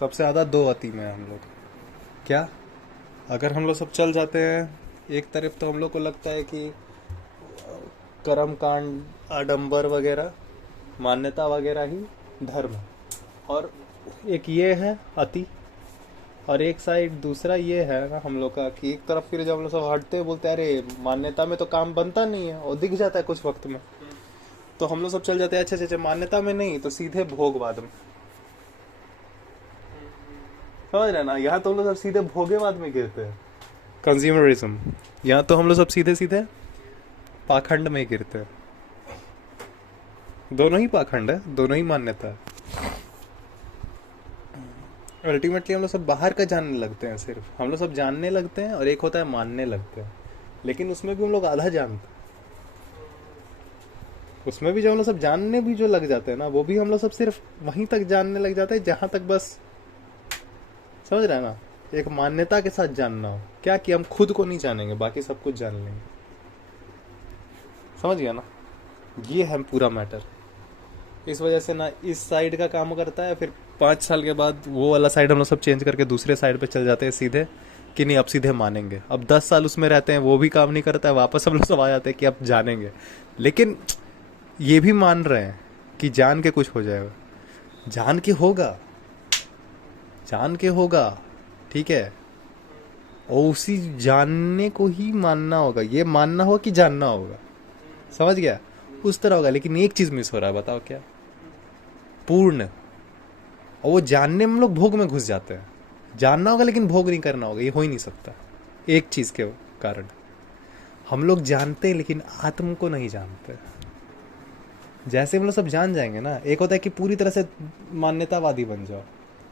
सबसे ज़्यादा दो अति में हैं हम लोग। क्या? अगर हम लोग सब चल जाते हैं एक तरफ तो हम लोग को लगता है कि कर्म कांड, आडंबर वगैरह, मान्यता वगैरह ही धर्म है। और एक ये है अति, और एक साइड दूसरा ये है ना हम लोग का कि एक तरफ फिर जब हम लोग सब हटते हैं बोलते हैं अरे मान्यता में तो काम बनता नहीं है और दिख जाता है कुछ वक्त में, तो हम लोग सब चल जाते हैं अच्छा अच्छा अच्छा मान्यता में नहीं तो सीधे भोगवाद में। समझ रहे ना, यहाँ तो हम लोग सब सीधे भोगेवाद में गिरते हैं, कंज्यूमरिज्म। यहाँ तो हम लोग सब सीधे सीधे पाखंड में गिरते हैं। दोनों ही पाखंड है, दोनों ही मान्यता है। अल्टीमेटली हम लोग सब बाहर का जानने लगते हैं, सिर्फ हम लोग सब जानने लगते हैं, और एक होता है मानने लगते हैं। लेकिन उसमें भी हम लोग आधा जानते हैं। उसमें भी जो हम लोग सब जानने भी जो लग जाते हैं ना, वो भी हम लोग सब सिर्फ वहीं तक जानने लग जाते हैं जहां तक बस, समझ रहे हैं ना, एक मान्यता के साथ जानना हो। क्या कि हम खुद को नहीं जानेंगे, बाकी सब कुछ जान लेंगे। समझ गया ना, ये है पूरा मैटर। इस वजह से ना इस साइड का काम करता है, फिर 5 साल के बाद वो वाला साइड हम लोग सब चेंज करके दूसरे साइड पे चल जाते हैं सीधे, कि नहीं अब सीधे मानेंगे। अब 10 साल उसमें रहते हैं, वो भी काम नहीं करता है, वापस हम लोग सब आ जाते हैं कि अब जानेंगे। लेकिन ये भी मान रहे हैं कि जान के कुछ हो जाएगा। जान के होगा, जान के होगा, ठीक है, और उसी जानने को ही मानना होगा। ये मानना होगा कि जानना होगा, समझ गया, उस तरह होगा। लेकिन एक चीज मिस हो रहा है, बताओ क्या? पूर्ण। और वो जानने में हम लोग भोग में घुस जाते हैं। जानना होगा लेकिन भोग नहीं करना होगा, ये हो ही नहीं सकता। एक चीज के कारण हम लोग जानते हैं लेकिन आत्म को नहीं जानते। जैसे हम लोग सब जान जाएंगे ना, एक होता है कि पूरी तरह से मान्यतावादी बन जाओ,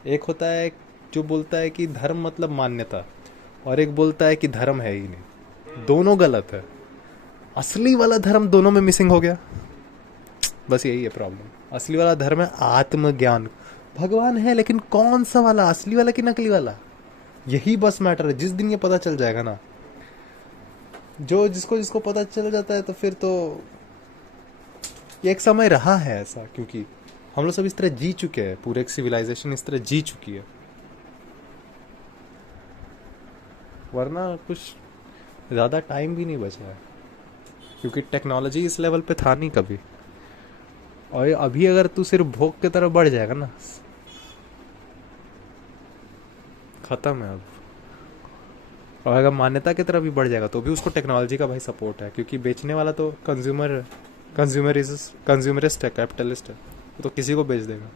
एक होता है जो बोलता है कि धर्म मतलब मान्यता, और एक बोलता है कि धर्म है ही नहीं। दोनों गलत है। असली वाला धर्म दोनों में मिसिंग हो गया। बस यही है प्रॉब्लम। असली वाला धर्म है आत्मज्ञान। भगवान है लेकिन कौन सा वाला, असली वाला कि नकली वाला, यही बस मैटर है। जिस दिन ये पता चल जाएगा ना, जो जिसको जिसको पता चल जाता है, तो फिर तो ये एक समय रहा है ऐसा, क्योंकि हम लोग सब इस तरह जी चुके हैं, पूरे एक सिविलाइजेशन इस तरह जी चुकी है। वरना कुछ ज़्यादा टाइम भी नहीं बचा है, क्योंकि टेक्नोलॉजी इस लेवल पे था नहीं कभी। और अभी अगर तू सिर्फ भोग की तरफ बढ़ जाएगा ना, खत्म है अब। और अगर मान्यता की तरफ भी बढ़ जाएगा तो भी उसको टेक्नोलॉजी का भाई सपोर्ट है, क्योंकि बेचने वाला तो कंज्यूमरिस्ट है, कैपिटलिस्ट है, वो तो किसी को बेच देगा।